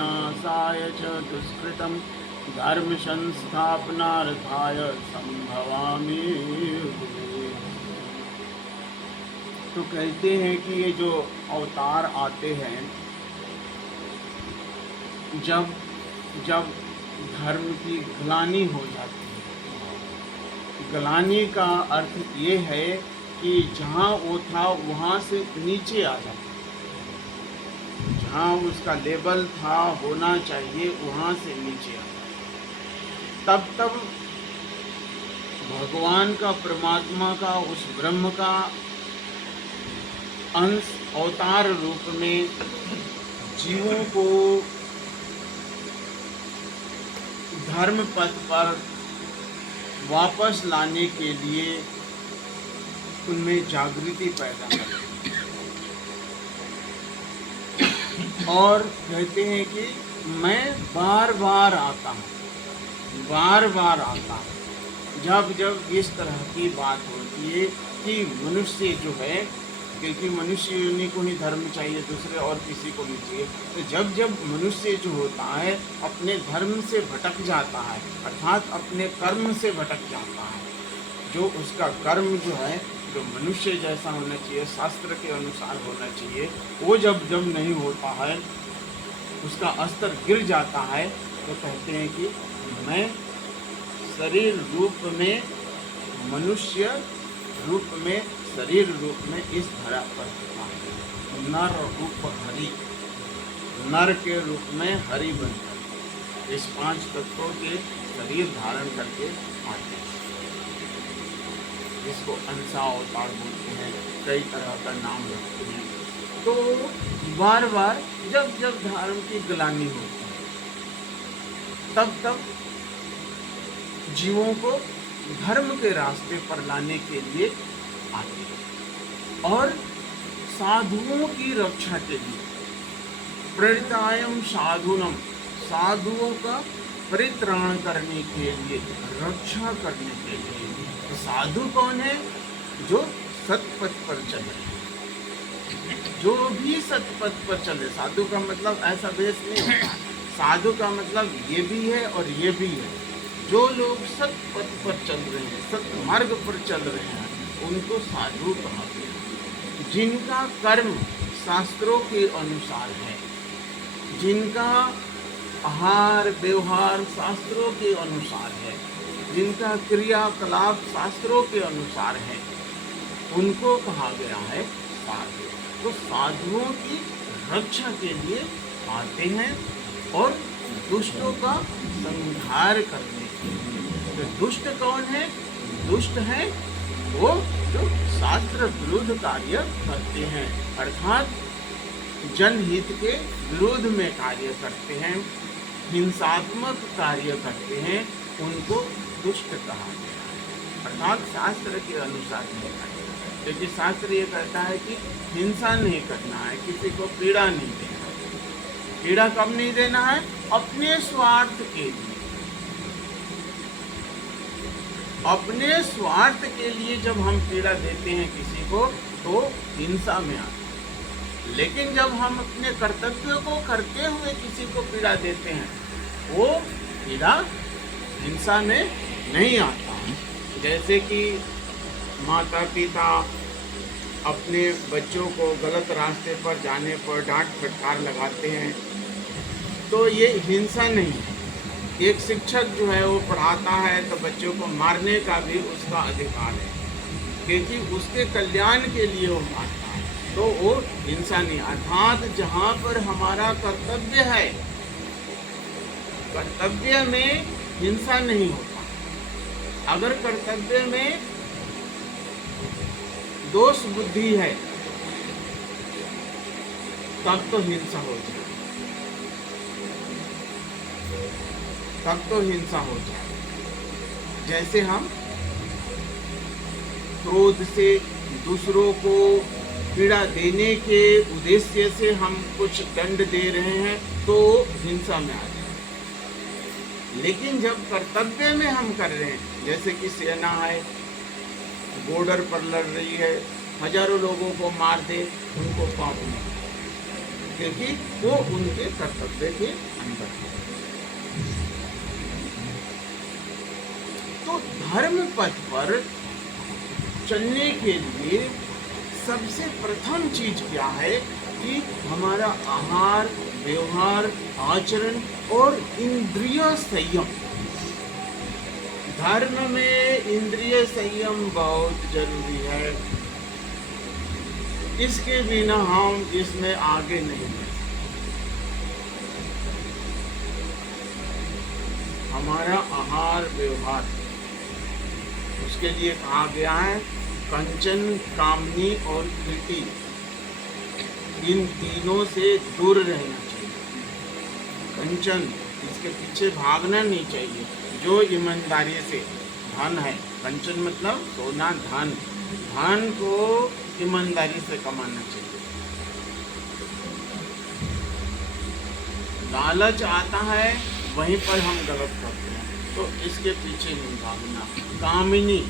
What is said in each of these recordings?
विनाशाय च दुष्कृतं धर्म संस्थापनार्थाय संभवामि युगे। तो कहते हैं कि ये जो अवतार आते हैं, जब जब धर्म की ग्लानि हो जाती है। ग्लानि का अर्थ ये है कि जहाँ वो था वहाँ से नीचे आ जाता है, जहाँ उसका लेवल था होना चाहिए वहाँ से नीचे आ जाता है। तब भगवान का, परमात्मा का, उस ब्रह्म का अंश अवतार रूप में जीवों को धर्म पथ पर वापस लाने के लिए उनमें जागृति पैदा करते और कहते हैं कि मैं बार बार आता हूँ, बार बार आता हूँ। जब जब इस तरह की बात होती है कि मनुष्य जो है, क्योंकि मनुष्य योनि को ही धर्म चाहिए, दूसरे और किसी को नहीं चाहिए, तो जब जब मनुष्य जो होता है अपने धर्म से भटक जाता है, अर्थात अपने कर्म से भटक जाता है, जो उसका कर्म जो है जो मनुष्य जैसा होना चाहिए, शास्त्र के अनुसार होना चाहिए, वो जब जब नहीं होता है, उसका स्तर गिर जाता है, तो कहते हैं कि मैं शरीर रूप में, मनुष्य रूप में, शरीर रूप में इस धरा पर नर रूप हरि, नर के रूप में हरि बनकर इस 5 तत्वों के शरीर धारण करके आते हैं। इसको अंसा अवतार बोलते हैं, कई तरह का नाम रखते हैं। तो बार बार जब जब धर्म की ग्लानि होती है, तब जीवों को धर्म के रास्ते पर लाने के लिए आते हैं और साधुओं की रक्षा के लिए, प्रेरितायम साधुनम, साधुओं का परित्राण करने के लिए, रक्षा करने के लिए। तो साधु कौन है? जो सतपथ पर चले, जो भी सतपथ पर चले। साधु का मतलब ऐसा वेश नहीं होता, साधु का मतलब ये भी है और ये भी है। जो लोग सतपथ पर चल रहे हैं, सतमार्ग पर चल रहे हैं, उनको साधु कहा गया। जिनका कर्म शास्त्रों के अनुसार है, जिनका आहार व्यवहार शास्त्रों के अनुसार है, जिनका क्रियाकलाप शास्त्रों के अनुसार है, उनको कहा गया है साधु। तो साधुओं की रक्षा के लिए आते हैं और दुष्टों का संहार करने के लिए। तो दुष्ट कौन है? दुष्ट है वो जो शास्त्र विरुद्ध कार्य करते हैं, अर्थात जनहित के विरोध में कार्य करते हैं, हिंसात्मक कार्य करते हैं, उनको दुष्ट कहा गया है। अर्थात शास्त्र के अनुसार नहीं करना, क्योंकि शास्त्र ये कहता है कि हिंसा नहीं करना है, किसी को पीड़ा नहीं देना है। पीड़ा कब नहीं देना है? अपने स्वार्थ के लिए, अपने स्वार्थ के लिए जब हम पीड़ा देते हैं किसी को, तो हिंसा में आते हैं। लेकिन जब हम अपने कर्तव्य को करते हुए किसी को पीड़ा देते हैं, वो पीड़ा हिंसा में नहीं आता। जैसे कि माता पिता अपने बच्चों को गलत रास्ते पर जाने पर डांट फटकार लगाते हैं, तो ये हिंसा नहीं है। एक शिक्षक जो है वो पढ़ाता है तो बच्चों को मारने का भी उसका अधिकार है, क्योंकि उसके कल्याण के लिए वो मारता है, तो वो हिंसा नहीं। अर्थात जहाँ पर हमारा कर्तव्य है, कर्तव्य में हिंसा नहीं होता। अगर कर्तव्य में दोष बुद्धि है तब तो हिंसा हो जाए, तब तो हिंसा हो जाए। जैसे हम क्रोध से दूसरों को पीड़ा देने के उद्देश्य से हम कुछ दंड दे रहे हैं तो हिंसा में आ जाए। लेकिन जब कर्तव्य में हम कर रहे हैं, जैसे कि सेना है, बॉर्डर पर लड़ रही है, हजारों लोगों को मार दे, उनको पाप नहीं, क्योंकि वो उनके कर्तव्य के अंदर है। तो धर्म पथ पर चलने के लिए सबसे प्रथम चीज क्या है कि हमारा आहार, व्यवहार, आचरण और इंद्रिय संयम। धर्म में इंद्रिय संयम बहुत जरूरी है, इसके बिना हम इसमें आगे नहीं बढ़ सकते। हमारा आहार व्यवहार, उसके लिए कहा गया है कंचन, कामनी और कृति, इन तीनों से दूर रहना चाहिए। कंचन, इसके पीछे भागना नहीं चाहिए। जो ईमानदारी से धन है, कंचन मतलब सोना, धन, धन को ईमानदारी से कमाना चाहिए। लालच आता है, वहीं पर हम गलत करते हैं, तो इसके पीछे नहीं भागना। कामिनी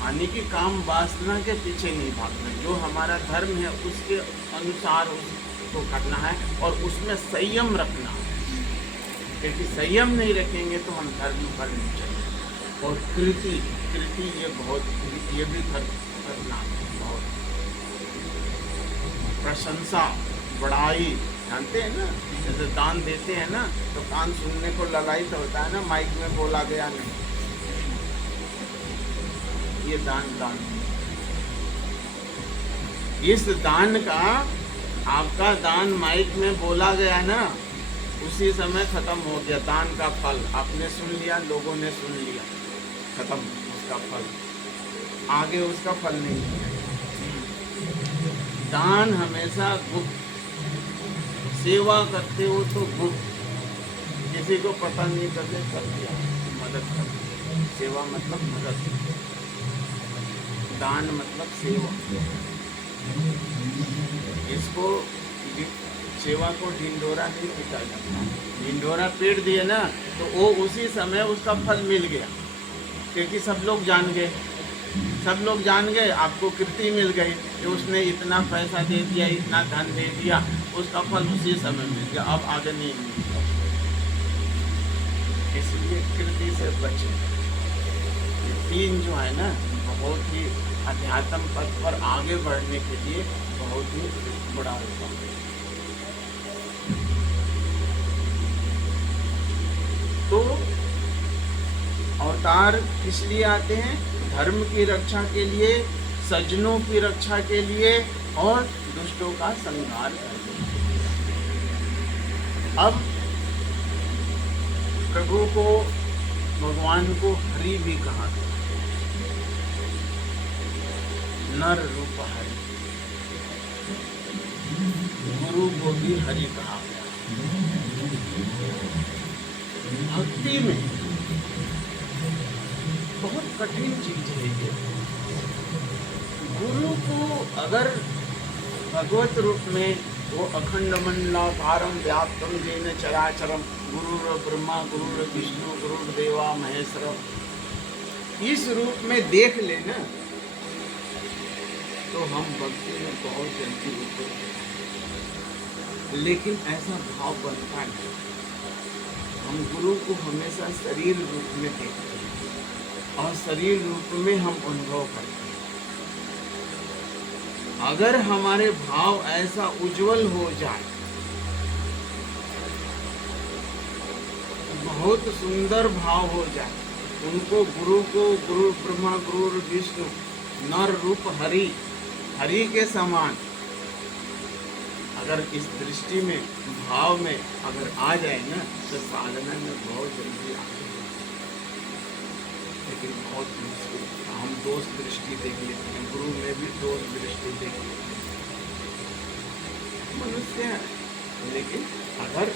यानी कि काम वासना के पीछे नहीं भागना। जो हमारा धर्म है उसके अनुसार उसको करना है और उसमें संयम रखना है, क्योंकि संयम नहीं रखेंगे तो हम धर्म पर नहीं चलेंगे। और कृति, कृति ये भी करना है। बहुत प्रशंसा, बड़ाई, जानते हैं ना, जैसे दान देते हैं ना तो कान सुनने को ललायित होता है ना, माइक में बोला गया नहीं, ये दान। इस दान का, आपका दान माइक में बोला गया ना, उसी समय खत्म हो गया दान का फल। आपने सुन लिया, लोगों ने सुन लिया, खत्म उसका फल, आगे उसका फल नहीं है। दान हमेशा गुप्त, सेवा करते हो तो गुप्त, किसी को पता नहीं करके कर दिया, मदद कर दिया। सेवा मतलब मदद, दान मतलब सेवा। इसको, सेवा को ढिंडोरा नहीं पीटा जाता। ढिंडोरा पीट दिए ना तो वो उसी समय उसका फल मिल गया, क्योंकि सब लोग जान गए, सब लोग जान गए, आपको कृति मिल गई कि उसने इतना पैसा दे दिया, इतना धन दे दिया, उसका फल उसी समय मिल गया, अब आगे नहीं मिलता। इसलिए कृति से बचे। तीन जो है ना, बहुत ही अध्यात्म पथ पर आगे बढ़ने के लिए बहुत ही बड़ा होता है। तो अवतार किस लिए आते हैं? धर्म की रक्षा के लिए, सज्जनों की रक्षा के लिए और दुष्टों का संहार करने के लिए। अब प्रभु को, भगवान को हरि भी कहा गया, नर रूप हरि। गुरु को भी हरि कहा गया। भक्ति में बहुत कठिन चीज है ये। गुरु को अगर भगवत रूप में, वो अखंड मंडलाकारं व्याप्तं येन चराचरं गुरुर् ब्रह्मा गुरुर् विष्णु गुरुर्देवा महेश्वर, इस रूप में देख लेना तो हम भक्ति में बहुत जल्दी ऊपर। लेकिन ऐसा भाव बनता नहीं। हम गुरु को हमेशा शरीर रूप में देखते हैं और शरीर रूप में हम अनुभव करते हैं। अगर हमारे भाव ऐसा उज्जवल हो जाए, बहुत सुंदर भाव हो जाए, उनको गुरु को गुरु ब्रह्मा गुरु विष्णु नर रूप हरि, हरि के समान अगर इस दृष्टि में, भाव में अगर आ जाए ना तो साधना में बहुत जल्दी आ जाए। लेकिन बहुत मुश्किल, हम दोष दृष्टि देख लेते हैं, गुरु में भी दोष दृष्टि देख लेते हैं, मनुष्य है। लेकिन अगर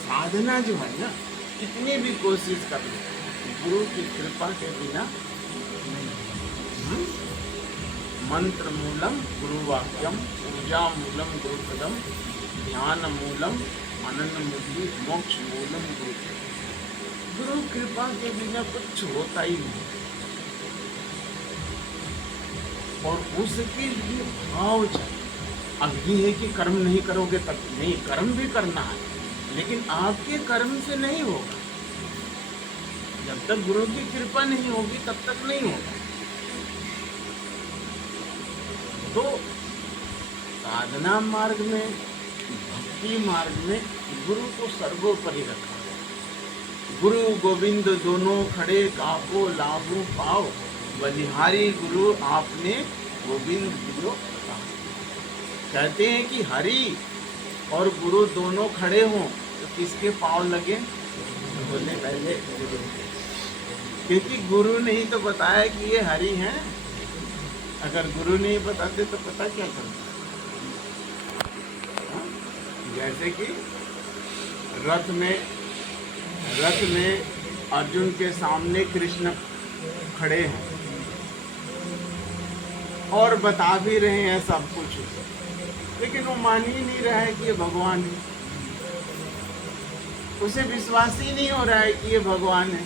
साधना जो है ना, कितनी भी कोशिश कर ले, गुरु की कृपा के बिना मंत्र मूलम गुरुवाक्यम, पूजा मूलम गुरुपदम, ध्यान मूलम अनन्य मुक्ति, मोक्ष मूलम गुरु। गुरु कृपा के बिना कुछ होता ही नहीं। और उसके लिए भाव चाहिए, अब ये है कि कर्म नहीं करोगे तब नहीं, कर्म भी करना है, लेकिन आपके कर्म से नहीं होगा। जब तक गुरु की कृपा नहीं होगी तब तक नहीं होगा। तो साधना मार्ग में, भक्ति मार्ग में गुरु को सर्वोपरि रखा। गुरु गोविंद दोनों खड़े, काको लाभू पाओ, बलिहारी गुरु आपने गोविंद दियो। कहते हैं कि हरि और गुरु दोनों खड़े हों तो किसके पाँव लगे? बोले पहले गुरु के, क्योंकि गुरु ने ही तो बताया कि ये हरि हैं। अगर गुरु नहीं बताते तो पता क्या चलता? जैसे कि रथ में अर्जुन के सामने कृष्ण खड़े हैं और बता भी रहे हैं सब कुछ, लेकिन वो मान ही नहीं रहा है कि ये भगवान है। उसे विश्वास ही नहीं हो रहा है कि ये भगवान है।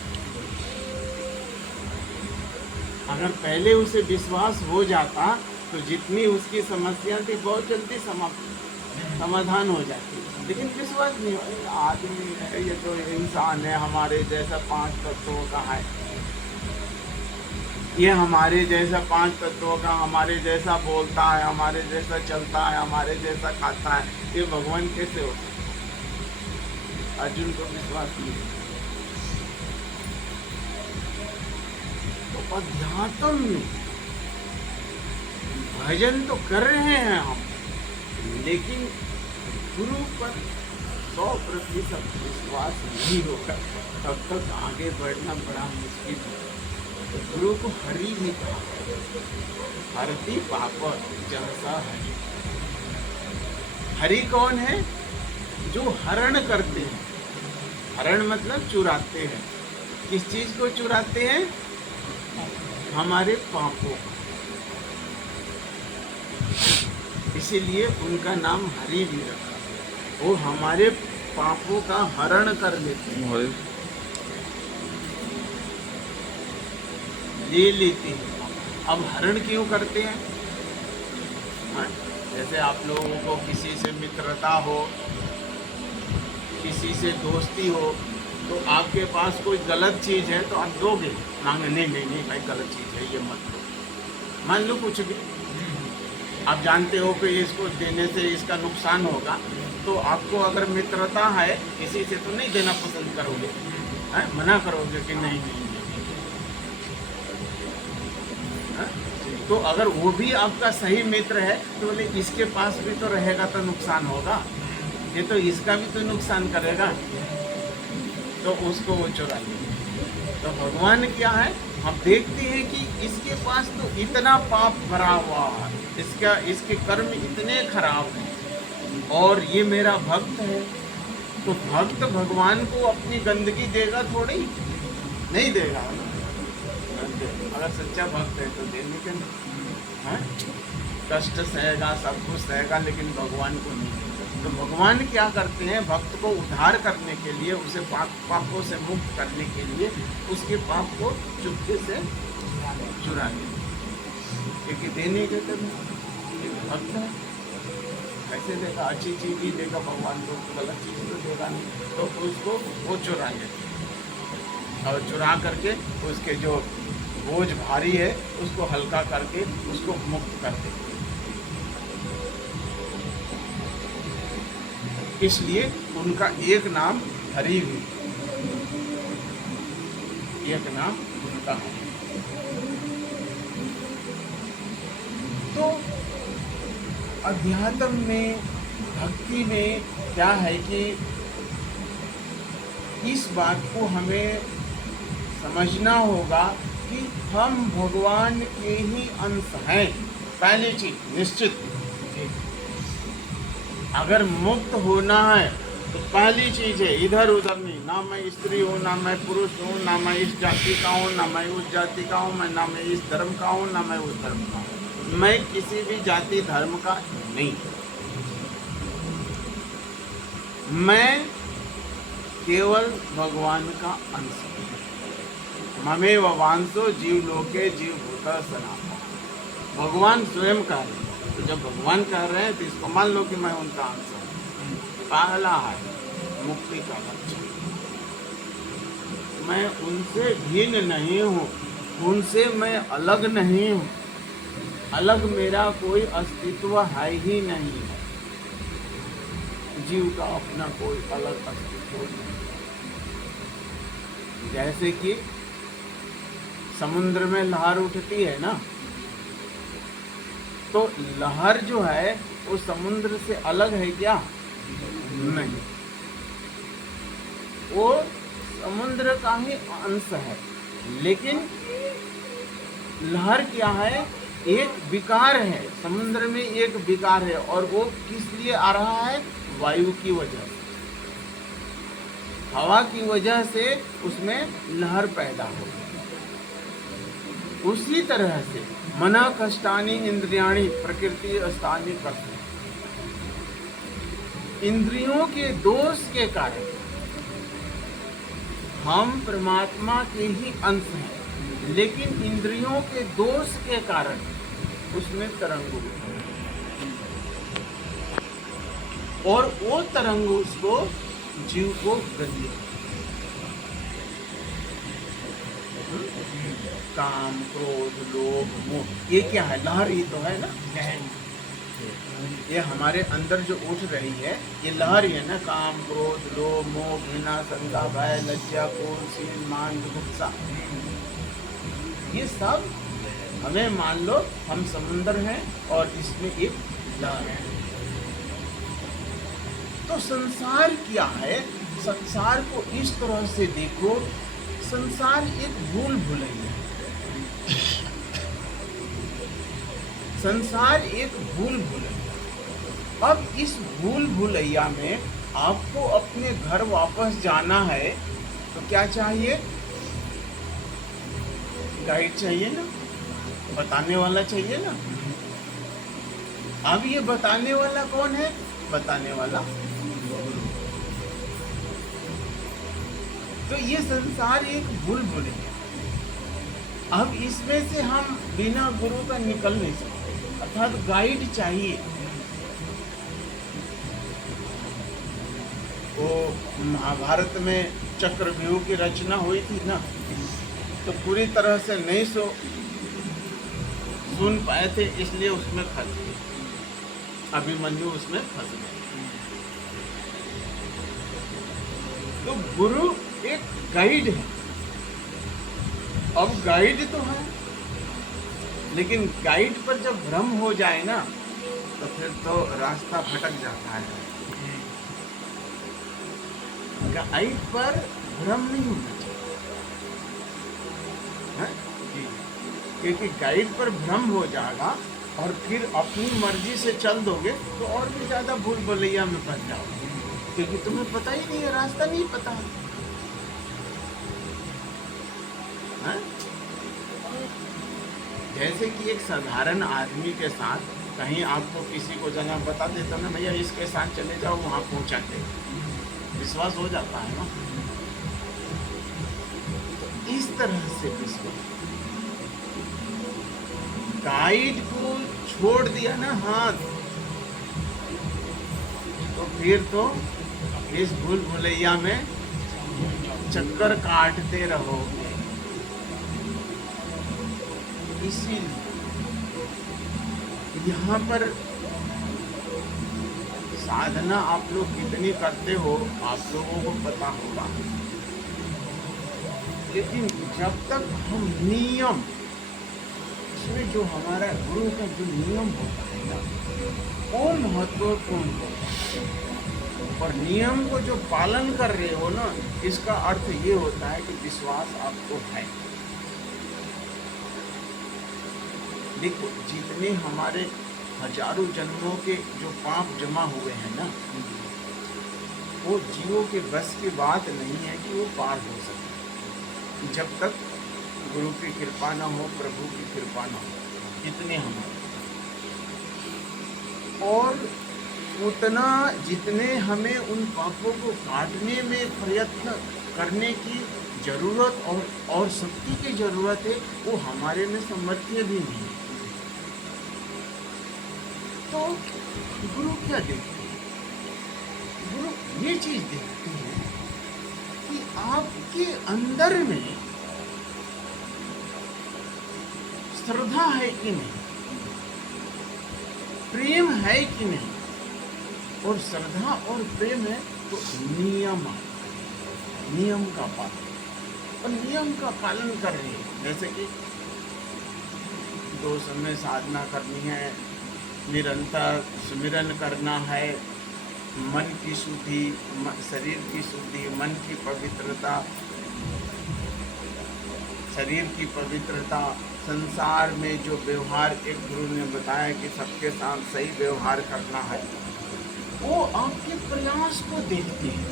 अगर पहले उसे विश्वास हो जाता तो जितनी उसकी समस्या थी बहुत जल्दी समाधान हो जाती, लेकिन विश्वास नहीं हो। आदमी है, ये तो इंसान है, हमारे जैसा 5 तत्वों का है, ये हमारे जैसा 5 तत्वों का, हमारे जैसा बोलता है, हमारे जैसा चलता है, हमारे जैसा खाता है, ये भगवान कैसे हो सकता? अर्जुन को विश्वास नहीं। तो अध्यात्म में भजन तो कर रहे हैं हम, लेकिन गुरु पर 100% विश्वास नहीं होगा तब तक आगे बढ़ना बड़ा मुश्किल है। तो गुरु को हरि भी कहा, हरति पाप जनसा हरि। हरि कौन है? जो हरण करते हैं। हरण मतलब चुराते हैं। किस चीज को चुराते हैं? हमारे पापों। इसीलिए उनका नाम हरि भी रखा। वो हमारे पापों का हरण कर लेते हैं, ले लेते हैं। अब हरण क्यों करते हैं? जैसे आप लोगों को किसी से मित्रता हो, किसी से दोस्ती हो, तो आपके पास कोई गलत चीज़ है तो आप दोगे, मांगे नहीं भाई गलत चीज़ है ये मत दो। मान लो कुछ भी आप जानते हो कि इसको देने से इसका नुकसान होगा, तो आपको अगर मित्रता है किसी से तो नहीं देना पसंद करोगे, मना करोगे कि नहीं। तो अगर वो भी आपका सही मित्र है तो बोले इसके पास भी तो रहेगा तो नुकसान होगा, ये तो इसका भी तो नुकसान करेगा, तो उसको वो चुरा लेंगे। तो भगवान क्या है, हम देखते हैं कि इसके पास तो इतना पाप भरा हुआ है, इसके कर्म इतने खराब हैं, और ये मेरा भक्त है। तो भक्त भगवान को अपनी गंदगी देगा थोड़ी, नहीं देगा। अगर सच्चा भक्त है तो देने के कष्ट सहेगा, सब कुछ सहेगा, लेकिन भगवान को नहीं। तो भगवान क्या करते हैं, भक्त को उद्धार करने के लिए, उसे पापों से मुक्त करने के लिए उसके पाप को चुपके से चुरा लेते, क्योंकि देने के तो भक्त है, कैसे देगा? अच्छी चीज़ ही देगा भगवान को, गलत चीज़ तो देगा नहीं। तो उसको वो चुरा लेते, और चुरा करके उसके जो बोझ भारी है उसको हल्का करके उसको मुक्त कर देते। इसलिए उनका एक नाम हरि भी, एक नाम उनका है। तो अध्यात्म में, भक्ति में क्या है कि इस बात को हमें समझना होगा कि हम भगवान के ही अंश हैं। पहली चीज निश्चित, अगर मुक्त होना है तो पहली चीज है इधर उधर नहीं, ना मैं स्त्री हूँ, ना मैं पुरुष हूँ, ना मैं इस जाति का हूँ, ना मैं उस जाति का हूँ, ना मैं इस धर्म का हूँ, ना मैं उस धर्म का हूँ। मैं किसी भी जाति धर्म का नहीं, मैं केवल भगवान का अंश हूँ। ममेव वांसो जीव लोके जीव भूत सनातन। भगवान स्वयं कह रहे हैं तो जब भगवान कह रहे हैं तो इसको मान लो कि मैं उनका अंश हूँ। पहला है मुक्ति का लक्ष्य, मैं उनसे भिन्न नहीं हूँ, उनसे मैं अलग नहीं हूँ, अलग मेरा कोई अस्तित्व है ही नहीं है। जीव का अपना कोई अलग अस्तित्व नहीं। जैसे कि समुद्र में लहर उठती है ना, तो लहर जो है वो समुद्र से अलग है क्या? नहीं, वो समुद्र का ही अंश है। लेकिन लहर क्या है? एक विकार है, समुद्र में एक विकार है, और वो किस लिए आ रहा है? वायु की वजह से, हवा की वजह से उसमें लहर पैदा हो। उसी तरह से मना कष्टानि इंद्रियाणि प्रकृति स्थानी करते, इंद्रियों के दोष के कारण हम परमात्मा के ही अंश हैं, लेकिन इंद्रियों के दोष के कारण उसमें तरंग उठते, और वो तरंग उसको जीव को गंदी, काम क्रोध लोभ मोह, ये क्या है? लहर ही तो है ना। ये हमारे अंदर जो उठ रही है ये लहर ही है ना। काम क्रोध लोभ मोह घृणा शंका भय लज्जा क्रोध शील मान जुगुप्सा, ये सब हमें मान लो हम समुद्र हैं और इसमें एक लहर है। तो संसार क्या है? संसार को इस तरह से देखो, संसार एक भूल भुलैया, संसार एक भूल भुलैया। अब इस भूल भुलैया में आपको अपने घर वापस जाना है तो क्या चाहिए? गाइड चाहिए ना, बताने वाला चाहिए ना। अब ये बताने वाला कौन है? बताने वाला तो ये संसार एक भूल भुलैया। अब इसमें से हम बिना गुरु का निकल नहीं सकते, अर्थात गाइड चाहिए। वो महाभारत में चक्रव्यूह की रचना हुई थी ना, तो पूरी तरह से नहीं सुन पाए थे, इसलिए उसमें फंस गए, अभिमन्यु उसमें फंस गए। तो गुरु एक गाइड है। अब गाइड तो है, लेकिन गाइड पर जब भ्रम हो जाए ना तो फिर तो रास्ता भटक जाता है। गाइड पर भ्रम नहीं होना चाहिए, क्योंकि गाइड पर भ्रम हो जाएगा और फिर अपनी मर्जी से चल दोगे तो और भी ज्यादा भूल भुलैया में फंस जाओगे, क्योंकि तुम्हें पता ही नहीं है, रास्ता नहीं पता है। जैसे कि एक साधारण आदमी के साथ कहीं आपको किसी को जगह बता देता ना, भैया इसके साथ चले जाओ, वहां पहुंचाते, विश्वास हो जाता है ना। तो इस तरह से विश्वास, गाइड को छोड़ दिया ना हाथ, तो फिर तो इस भूल भुलैया में चक्कर काटते रहोगे। इसीलिए यहाँ पर साधना आप लोग कितनी करते हो आप लोगों को पता होगा, लेकिन जब तक हम नियम, इसमें जो हमारा गुरु का जो नियम होता है ना, वो महत्वपूर्ण होता है। और नियम को जो पालन कर रहे हो ना, इसका अर्थ ये होता है कि विश्वास आपको है। देखो, जितने हमारे हजारों जन्मों के जो पाप जमा हुए हैं ना, वो जीवों के बस की बात नहीं है कि वो पार हो सके, जब तक गुरु की कृपा ना हो, प्रभु की कृपा ना हो। इतने हमारे, और उतना जितने हमें उन पापों को काटने में प्रयत्न करने की जरूरत और शक्ति की जरूरत है, वो हमारे में सामर्थ्य भी नहीं है। तो गुरु क्या देखते हैं? गुरु ये चीज देखते हैं कि आपके अंदर में श्रद्धा है कि नहीं, प्रेम है कि नहीं। और श्रद्धा और प्रेम है तो नियम का पालन, और नियम का पालन कर रहे हैं। जैसे कि 2 समय साधना करनी है, निरंतर सुमिरन करना है, मन की शुद्धि, शरीर की शुद्धि, मन की पवित्रता, शरीर की पवित्रता, संसार में जो व्यवहार एक गुरु ने बताया कि सबके साथ सही व्यवहार करना है, वो आपके प्रयास को देखते हैं।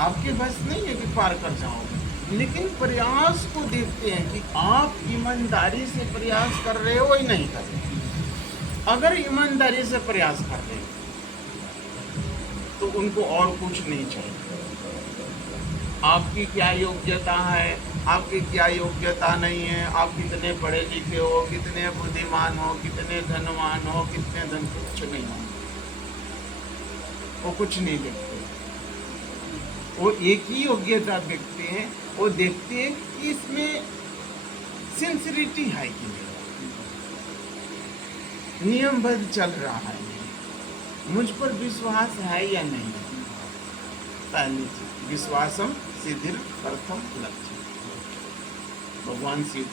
आपके बस नहीं है कि पार कर जाओगे, लेकिन प्रयास को देखते हैं कि आप ईमानदारी से प्रयास कर रहे हो या नहीं कर रहे। अगर ईमानदारी से प्रयास कर रहे हो तो उनको और कुछ नहीं चाहिए। आपकी क्या योग्यता है, आपकी क्या योग्यता नहीं है, आप कितने पढ़े लिखे हो, कितने बुद्धिमान हो, कितने धनवान हो, कितने धन, कुछ नहीं हो, वो कुछ नहीं देखते। वो एक ही योग्यता देखते हैं, वो देखते हैं कि इसमें सिंसिरिटी है कि नहीं, नियमबद्ध चल रहा है, मुझ पर विश्वास है या नहीं। पहली चीज विश्वासम सिद्धिर प्रथम लक्ष्य। भगवान शिव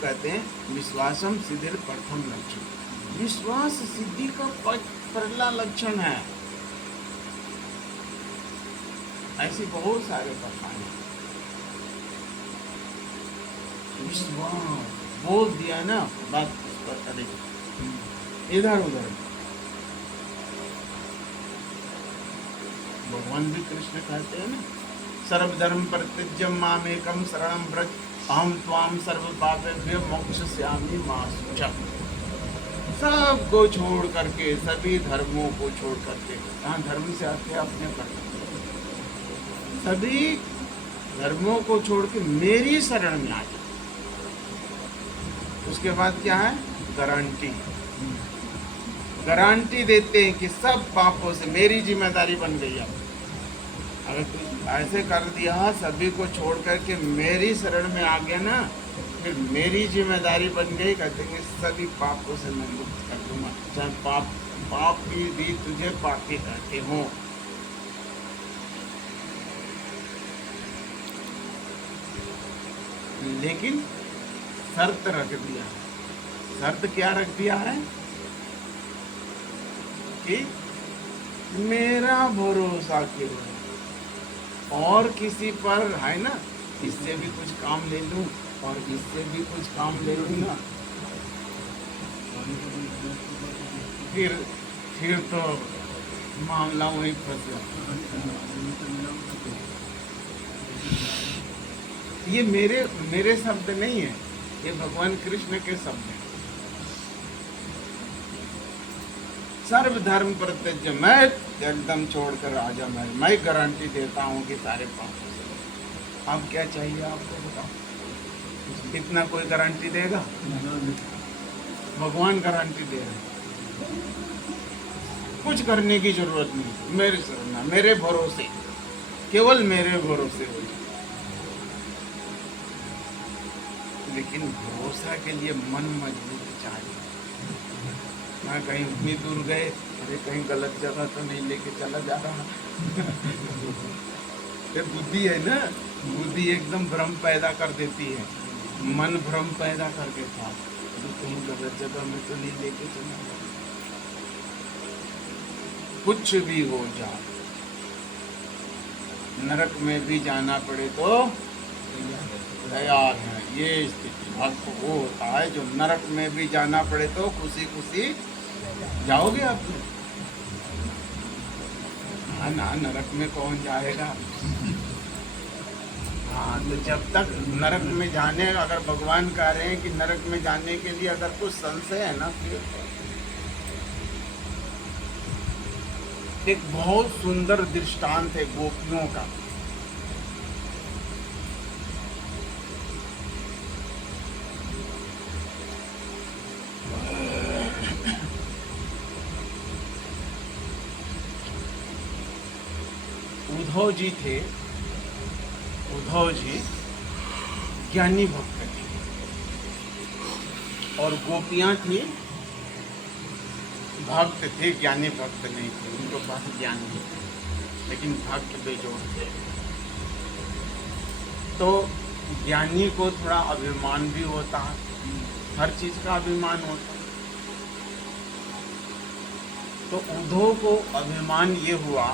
कहते हैं विश्वासम सिद्धिर प्रथम लक्ष्य। विश्वास सिद्धि का पहला लक्षण है। ऐसे बहुत सारे प्रकार हैं। विश्वास बोल दिया ना, बात इधर उधर। भगवान भी कृष्ण कहते हैं ना, सर्वधर्म परित्यज्य मामेकं शरणं व्रज अहम त्वाम सर्व पापेभ्यो मोक्षयिष्यामि मा शुचः। सब को छोड़ करके, सभी धर्मों को छोड़ करके, कहाँ धर्म से आते अपने कर्म, सभी धर्मों को छोड़ के मेरी शरण में आ जाए। उसके बाद क्या है? गारंटी देते हैं कि सब पापों से मेरी जिम्मेदारी बन गई। अब अगर तू ऐसे कर दिया, सभी को छोड़ करके मेरी शरण में आ गया ना, फिर मेरी जिम्मेदारी बन गई। कहते हैं सभी पापों से मैं मुक्त कर दूंगा, चाहे पाप भी तुझे पापी कहते हो। लेकिन शर्त रख दिया। शर्त क्या रख दिया है कि मेरा भरोसा केवल, और किसी पर है ना, इससे भी कुछ काम ले लूं और इससे भी कुछ काम ले लूंगा, फिर तो मामला वहीं फंस गया। ये मेरे शब्द नहीं है, ये भगवान कृष्ण के शब्द हैं। सर्वधर्म परित्यज्य, मैं एकदम छोड़कर आ जा। मैं गारंटी देता हूँ कि सारे पापों से। अब क्या चाहिए आपको बताओ? इतना कोई गारंटी देगा? भगवान गारंटी दे रहे। कुछ करने की जरूरत नहीं, मेरे शरण, मेरे भरोसे, केवल मेरे भरोसे हो जाए। लेकिन भरोसा के लिए मन मजबूत चाहिए। मैं कहीं उतनी दूर गए, अरे कहीं गलत जगह तो नहीं लेके चला जा रहा। ये बुद्धि है ना, बुद्धि एकदम भ्रम पैदा कर देती है। मन भ्रम पैदा कर देता है, तो कहीं गलत जगह में तो नहीं लेके चला जा रहा। कुछ भी हो जाए, नरक में भी जाना पड़े तो तैयार है। ये स्थिति भक्त वो होता है जो नरक में भी जाना पड़े तो खुशी खुशी जाओगे आप। हाँ ना, नरक में कौन जाएगा? हाँ, तो जब तक नरक में जाने, अगर भगवान कह रहे हैं कि नरक में जाने के लिए अगर कुछ संशय है ना, फिर एक बहुत सुंदर दृष्टांत है गोपियों का। उद्धव जी थे, उद्धव जी ज्ञानी भक्त थे, और गोपियां थी भक्त थे, ज्ञानी भक्त नहीं थे, उनको पास ज्ञान नहीं था, लेकिन भक्त बेजोड़ थे। तो ज्ञानी को थोड़ा अभिमान भी होता है, हर चीज का अभिमान होता है। तो उद्धव को अभिमान ये हुआ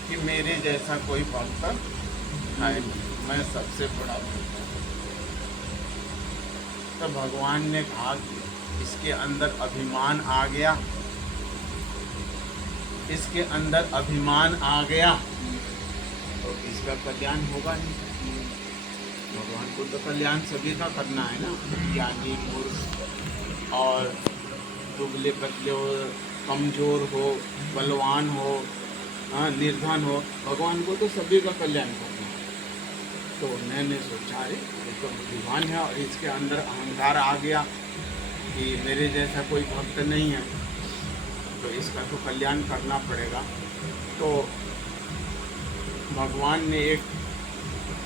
कि मेरे जैसा कोई भक्त है नहीं, मैं सबसे बड़ा भक्त हूँ। तो भगवान ने कहा कि इसके अंदर अभिमान आ गया, इसके अंदर अभिमान आ गया तो इसका कल्याण होगा नहीं। भगवान को तो कल्याण सभी का करना है ना, ज्ञानी मूर्ख और दुबले पतले हो, कमजोर हो, बलवान हो, निर्धन हो, भगवान को तो सभी का कल्याण करना है। तो मैंने सोचा ये तो बुद्धिमान है और इसके अंदर अहंकार आ गया कि मेरे जैसा कोई भक्त नहीं है, तो इसका तो कल्याण करना पड़ेगा। तो भगवान ने एक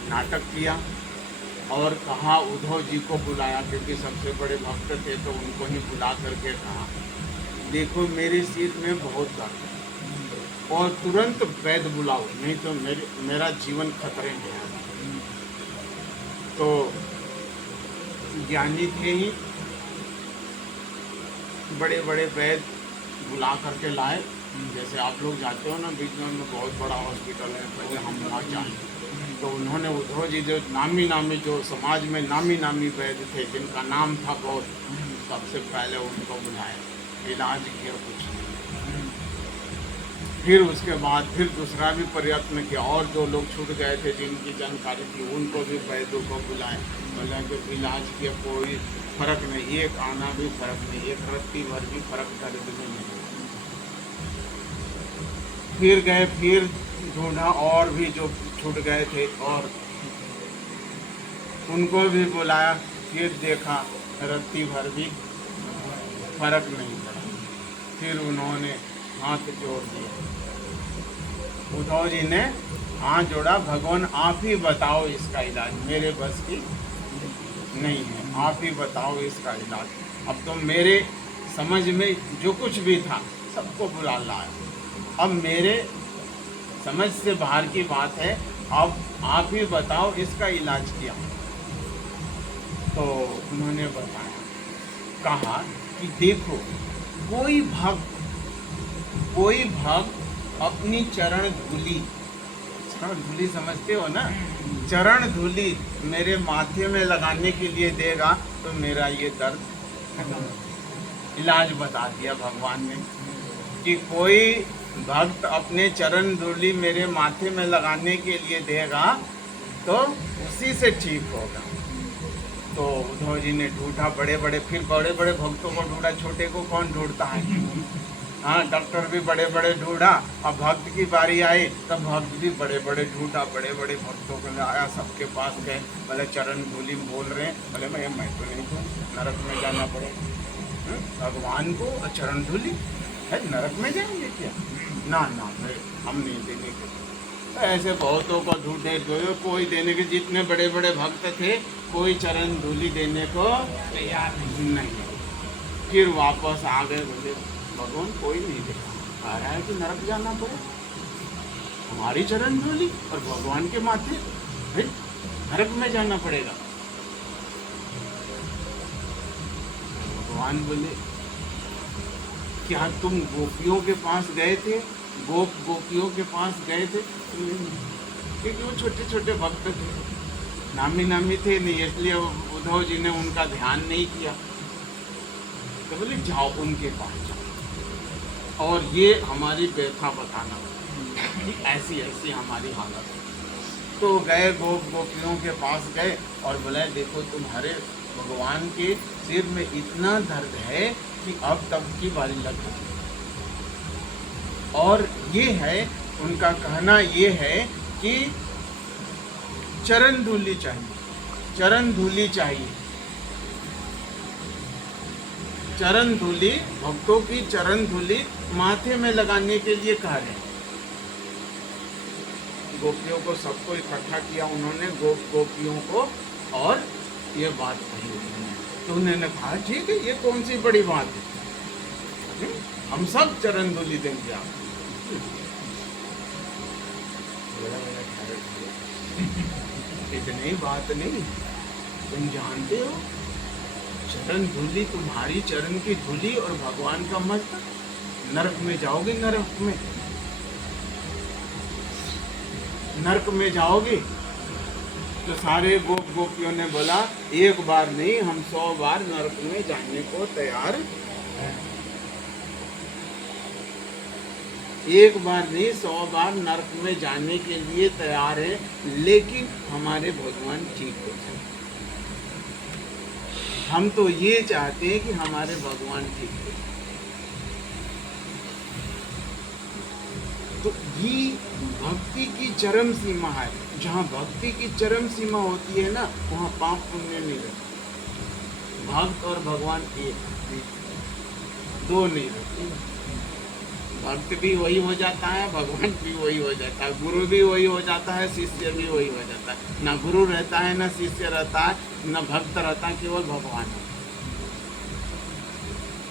नाटक किया और कहा, उद्धव जी को बुलाया, क्योंकि सबसे बड़े भक्त थे तो उनको ही बुला करके कहा, देखो मेरे सिर में बहुत दर्द है और तुरंत वैद्य बुलाओ, नहीं तो मेरा जीवन खतरे में है। तो ज्ञानी थे ही, बड़े बड़े वैद्य बुला करके लाए। जैसे आप लोग जाते हो ना, बीच में बहुत बड़ा हॉस्पिटल है, पहले हम वहाँ जाए, तो उन्होंने उद्धव जी जो नामी जो समाज में नामी वैद्य थे, जिनका नाम था बहुत, सबसे पहले उनको बुलाया, इलाज किया, कुछ नहीं। फिर उसके बाद फिर दूसरा भी प्रयत्न किया, और जो लोग छूट गए थे जिनकी जानकारी थी उनको भी वैद्यों को बुलाए, बोला कि इलाज किया, कोई फर्क नहीं, एक आना भी फर्क नहीं, एक रत्ती भर भी फर्क दर्द में नहीं। फिर गए, फिर ढूंढा, और भी जो छूट गए थे और उनको भी बुलाया, फिर देखा रत्ती भर भी फर्क नहीं पड़ा। फिर उन्होंने हाथ जोड़ दिया, उद्धव जी ने हाथ जोड़ा, भगवान आप ही बताओ इसका इलाज, मेरे बस की नहीं है, आप ही बताओ इसका इलाज। अब तो मेरे समझ में जो कुछ भी था सबको बुला लाया, अब मेरे समझ से बाहर की बात है, अब आप ही बताओ इसका इलाज क्या। तो उन्होंने बताया, कहा कि देखो कोई भक्त अपनी चरण धूली समझते हो ना, चरण धूली मेरे माथे में लगाने के लिए देगा तो मेरा ये दर्द इलाज बता दिया भगवान ने, कि कोई भक्त अपने चरण धूली मेरे माथे में लगाने के लिए देगा तो उसी से ठीक होगा। तो उद्धव जी ने ढूंढा, फिर बड़े बड़े भक्तों को ढूंढा, छोटे को कौन ढूंढता है। हाँ, डॉक्टर भी बड़े बड़े ढूंढा, अब भक्त की बारी आई तब भक्त भी बड़े बड़े ढूंढा, बड़े बड़े भक्तों को आया, सबके पास गए, बोले चरण धूली बोल रहे हैं, बोले मैं तो नहीं हूँ, नरक में जाना पड़ेगा। भगवान को चरण धूली है, नरक में जाएंगे क्या? ना भाई, हम नहीं देने के। तो ऐसे बहुतों को ढूंढे, कोई देने के, जितने बड़े बड़े भक्त थे कोई चरण धूली देने को तैयार नहीं। फिर वापस आ गए, बोले भगवान कोई नहीं देखा, कह रहा है कि नरक जाना पड़े, हमारी चरण धूली और भगवान के माथे, भाई नरक में जाना पड़ेगा। भगवान बोले, क्या तुम गोपियों के पास गए थे, गोपियों के पास गए थे? क्योंकि वो छोटे छोटे भक्त थे, नामी थे नहीं, इसलिए उद्धव जी ने उनका ध्यान नहीं किया। तो बोले जाओ उनके पास जाओ और ये हमारी व्यथा बताना कि ऐसी ऐसी हमारी हालत है। तो गए, गोपियों के पास गए और बोले देखो तुम्हारे भगवान के सिर में इतना दर्द है कि अब तब की बारी लग गई। और ये है उनका कहना, ये है कि चरण धूली चाहिए, चरण धूली चाहिए, चरण धूली, भक्तों की चरण धूली माथे में लगाने के लिए कह रहे हैं। गोपियों को सबको इकट्ठा किया उन्होंने, गोपियों को, और ये बात कही उन्होंने। तो उन्होंने कहा ठीक है, ये कौन सी बड़ी बात है, हम सब चरण धूलि देंगे आप। इतनी बात नहीं, तुम जानते हो चरण धूलि, तुम्हारी चरण की धूलि और भगवान का मस्तक, नरक में जाओगे, नरक में जाओगे। तो सारे गोपियों ने बोला एक बार नहीं, हम 100 बार नरक में जाने को तैयार हैं। एक बार नहीं, 100 बार नरक में जाने के लिए तैयार है, लेकिन हमारे भगवान ठीक हो जाए। हम तो ये चाहते हैं कि हमारे भगवान ठीक हो जाए। तो ये भक्ति की चरम सीमा है। जहाँ भक्ति की चरम सीमा होती है ना, वहाँ पाप पुण्य नहीं रहता। भक्त और भगवान एक, दो नहीं रहते। भक्त भी वही हो जाता है, भगवान भी वही हो जाता है, गुरु भी वही हो जाता है, शिष्य भी वही हो जाता है। ना गुरु रहता है, ना शिष्य रहता है, ना भक्त रहता है, केवल भगवान है।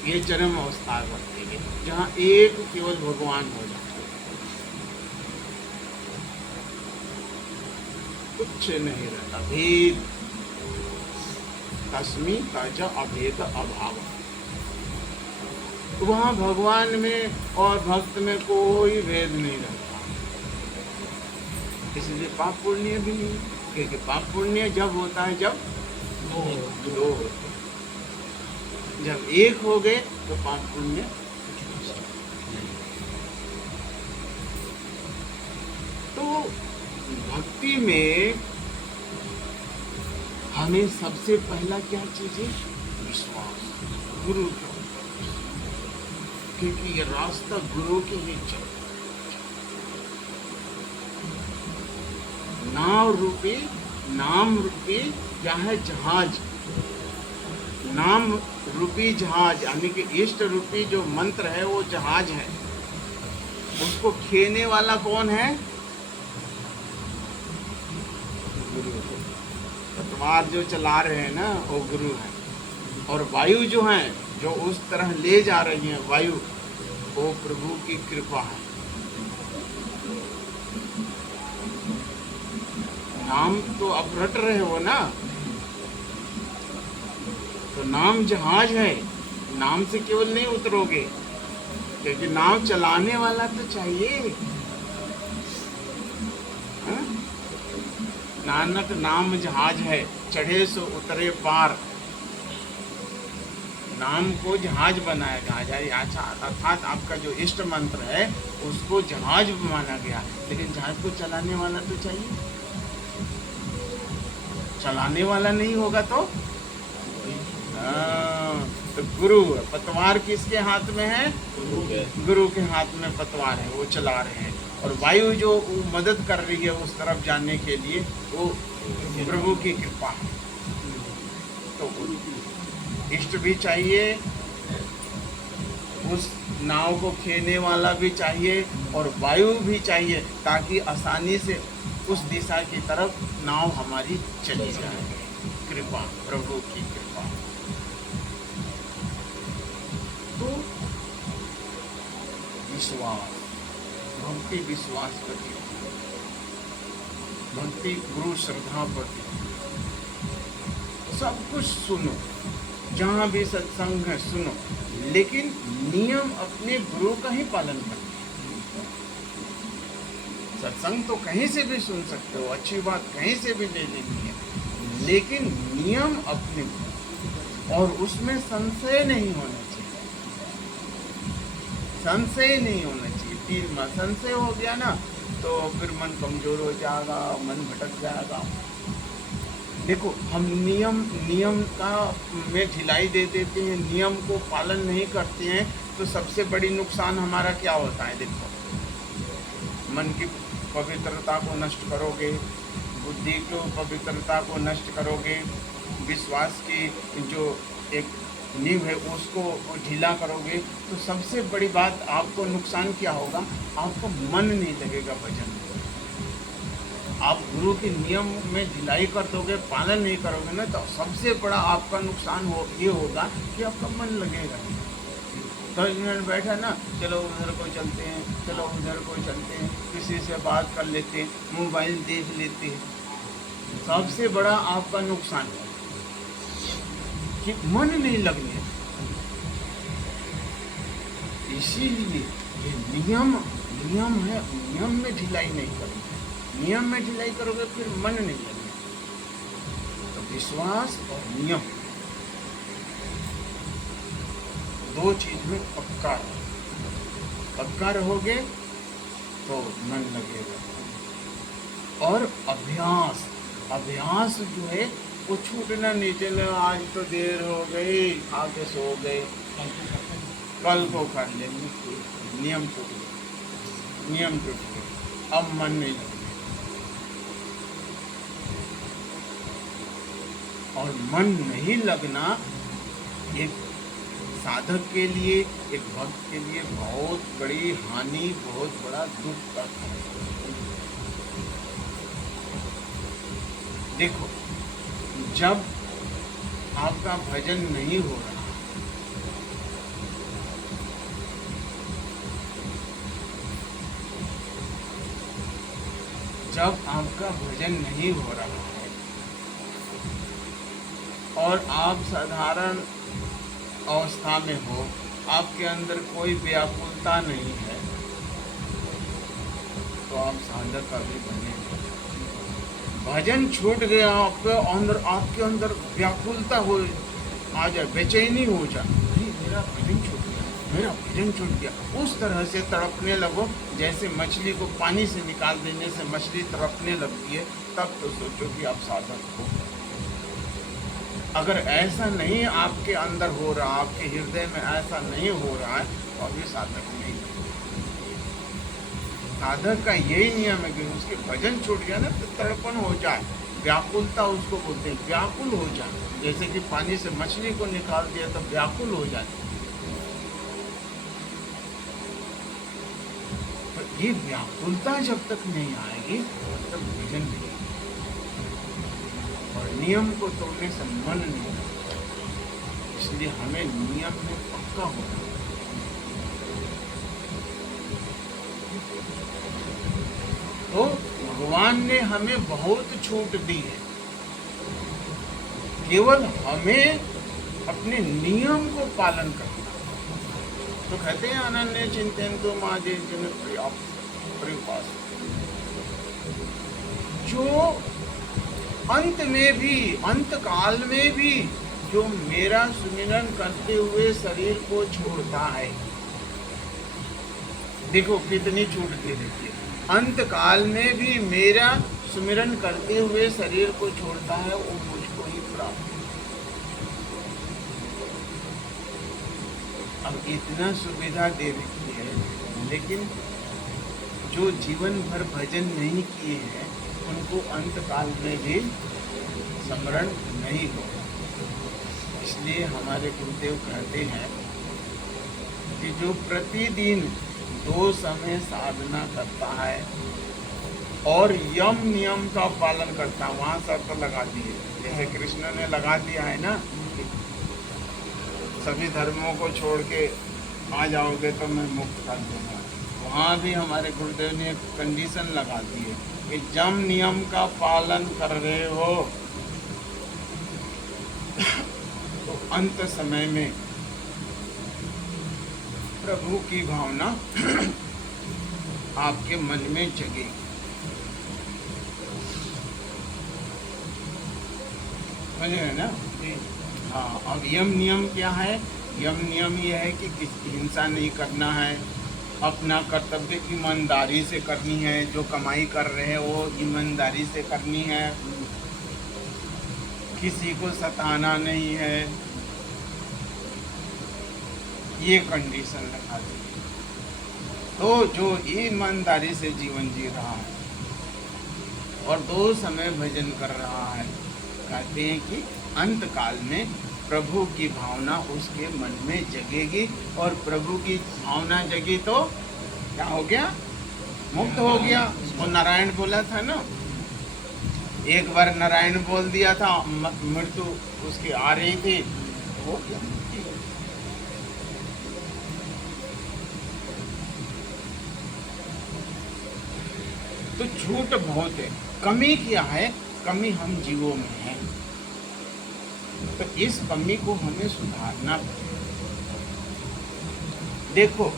ये चरम अवस्था है भक्ति की, जहाँ एक केवल भगवान हो जाता है। कुछ नहीं रहता, भेद तस्मी तज अभेद अभाव। वहाँ भगवान में और भक्त में कोई भेद नहीं रहता। इसलिए पाप पुण्य भी नहीं, क्योंकि पाप पुण्य जब होता है जब दो होते, जब एक हो गए तो पाप पुण्य। तो भक्ति में हमें सबसे पहला क्या चीज है? विश्वास, गुरु के ऊपर, क्योंकि ये रास्ता गुरु के ही चल। नाम रूपी क्या है? जहाज। नाम रूपी जहाज, यानी कि इष्ट रूपी जो मंत्र है वो जहाज है। उसको खेने वाला कौन है? गुरु। पतवार जो चला रहे हैं ना, वो गुरु है। और वायु जो है, जो उस तरह ले जा रही है वायु, वो प्रभु की कृपा है। नाम तो अब रट रहे हो ना, तो नाम जहाज है, नाम से केवल नहीं उतरोगे, क्योंकि नाव चलाने वाला तो चाहिए। हा? नानक नाम जहाज है, चढ़े सो उतरे पार। नाम को जहाज बनाया गया। अच्छा, अर्थात आपका जो इष्ट मंत्र है उसको जहाज माना गया, लेकिन जहाज को चलाने वाला तो चाहिए। चलाने वाला नहीं होगा तो तो गुरु। पतवार किसके हाथ में है? गुरु के हाथ में पतवार है, वो चला रहे हैं। और वायु जो मदद कर रही है उस तरफ जाने के लिए, वो प्रभु की कृपा है। तो इष्ट भी चाहिए, उस नाव को खेने वाला भी चाहिए, और वायु भी चाहिए, ताकि आसानी से उस दिशा की तरफ नाव हमारी चली जाए। कृपा, प्रभु की कृपा। तो विश्वास, भक्ति विश्वास करती, भक्ति गुरु श्रद्धा प्रति। सब कुछ सुनो, जहाँ भी सत्संग है सुनो, लेकिन नियम अपने गुरु का ही पालन करो। सत्संग तो कहीं से भी सुन सकते हो, अच्छी बात कहीं से भी ले लेनी है, लेकिन नियम अपने, और उसमें संशय नहीं होना चाहिए। संशय नहीं होना चाहिए। तीन में संशय हो गया ना, तो फिर मन कमजोर हो जाएगा, मन भटक जाएगा। देखो, हम नियम का में ढिलाई दे देते हैं, नियम को पालन नहीं करते हैं, तो सबसे बड़ी नुकसान हमारा क्या होता है? देखो, मन की पवित्रता को नष्ट करोगे, बुद्धि को पवित्रता को नष्ट करोगे, विश्वास की जो एक नींव है उसको ढीला करोगे, तो सबसे बड़ी बात आपको नुकसान क्या होगा? आपको मन नहीं लगेगा भजन। आप गुरु के नियम में ढिलाई कर दोगे, पालन नहीं करोगे ना, तो सबसे बड़ा आपका नुकसान ये होगा कि आपका मन लगेगा। 10 मिनट बैठा ना, चलो उधर को चलते हैं, चलो उधर को चलते हैं, किसी से बात कर लेते हैं, मोबाइल देख लेते हैं। सबसे बड़ा आपका नुकसान है कि मन नहीं लगने। इसीलिए ये नियम है, नियम में ढिलाई नहीं करोगे। नियम में ढिलाई करोगे फिर मन नहीं लगेगा। तो विश्वास और नियम दो चीज में पक्का रहोगे तो मन लगेगा। और अभ्यास जो है वो छूटना नहीं। चलो आज तो देर हो गई, खा के सो गए, कल को कर लेंगे। नियम टूट गए, अब मन नहीं लगेगा। और मन नहीं लगना एक साधक के लिए, एक भक्त के लिए बहुत बड़ी हानि, बहुत बड़ा दुख का है। देखो, जब आपका भजन नहीं हो रहा, जब आपका भजन नहीं हो रहा है और आप साधारण अवस्था में हो, आपके अंदर कोई व्याकुलता नहीं है, तो आप साधक अभी बने। भजन छूट गया, आपके अंदर व्याकुलता हो आ जाए, बेचैनी हो जाए, मेरा भजन छूट गया, उस तरह से तड़पने लगो जैसे मछली को पानी से निकाल देने से मछली तड़पने लगती है, तब तो सोचो कि आप साधक हो। अगर ऐसा नहीं आपके अंदर हो रहा, आपके हृदय में ऐसा नहीं हो रहा है, तो अभी साधक नहीं। साधक का यही नियम है कि उसके भजन छूट गया ना, तो तड़पन हो जाए, व्याकुलता उसको बोलते हैं, व्याकुल हो जाए। जैसे कि पानी से मछली को निकाल दिया तो व्याकुल हो जाए, तो ये व्याकुलता जब तक नहीं आएगी तब तक भजन नहीं। और नियम को तोड़ने से मन नहीं लगता, इसलिए हमें नियम में पक्का होना। तो भगवान ने हमें बहुत छूट दी है, केवल हमें अपने नियम को पालन करना। तो कहते हैं अनन्य चिंतन तो माजे जन प्रयास, जो अंत में भी, अंत काल में भी जो मेरा सुमिरन करते हुए शरीर को छोड़ता है, देखो कितनी छूट दे देती है। अंत काल में भी मेरा सुमिरन करते हुए शरीर को छोड़ता है, वो मुझको ही प्राप्त है। अब इतना सुविधा दे रखी है, लेकिन जो जीवन भर भजन नहीं किए हैं उनको अंत काल में भी स्मरण नहीं होगा। इसलिए हमारे गुरुदेव कहते हैं कि जो प्रतिदिन 2 समय साधना करता है और यम नियम का पालन करता है, वहाँ शर्त लगा दी है, जैसे कृष्ण ने लगा दिया है ना, सभी धर्मों को छोड़ के आ जाओगे तो मैं मुक्त कर दूंगा। वहाँ भी हमारे गुरुदेव ने एक कंडीशन लगा दी है कि जब नियम का पालन कर रहे हो तो अंत समय में प्रभु की भावना आपके मन में जगेगी। समझे ना? हाँ, अब यम नियम क्या है? यम नियम ये है कि किसी हिंसा नहीं करना है, अपना कर्तव्य ईमानदारी से करनी है, जो कमाई कर रहे हैं वो ईमानदारी से करनी है, किसी को सताना नहीं है, ये कंडीशन लगा दी। तो जो ईमानदारी से जीवन जी रहा है और 2 समय भजन कर रहा है, कहते हैं कि अंत काल में प्रभु की भावना उसके मन में जगेगी, और प्रभु की भावना जगी तो क्या हो गया? मुक्त हो गया। वो नारायण बोला था ना एक बार नारायण बोल दिया था, मृत्यु उसकी आ रही थी, हो गया। तो झूठ बहुत है। कमी क्या है? कमी हम जीवों में है। तो इस कमी को हमें सुधारना पड़ेगा। देखो,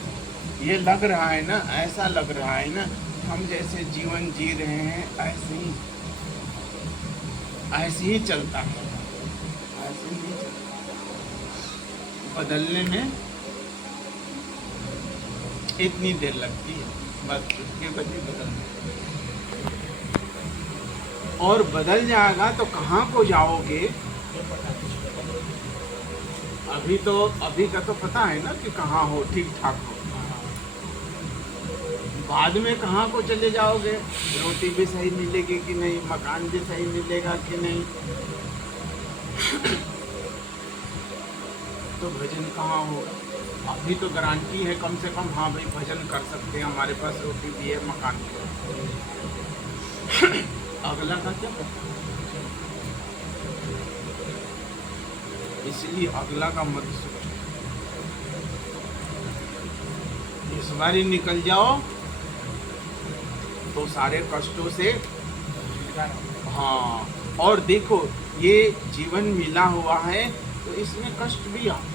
ये लग रहा है ना, ऐसा लग रहा है ना, हम जैसे जीवन जी रहे हैं ऐसे ही चलता है, ऐसे ही बदलने में इतनी देर लगती है, बस उसके बाद ही बदलने। और बदल जाएगा तो कहाँ को जाओगे? अभी का तो पता है ना कि कहाँ हो, ठीक ठाक हो। बाद में कहाँ को चले जाओगे? रोटी भी सही मिलेगी कि नहीं, मकान भी सही मिलेगा कि नहीं, तो भजन कहाँ होगा? अभी तो गारंटी है कम से कम, हाँ भाई भजन कर सकते हैं, हमारे पास रोटी भी है, मकान भी है। अगला का क्या पता? इसलिए अगला का मत सोचो, इस बार ही निकल जाओ तो सारे कष्टों से। हाँ, और देखो, ये जीवन मिला हुआ है तो इसमें कष्ट भी आता है।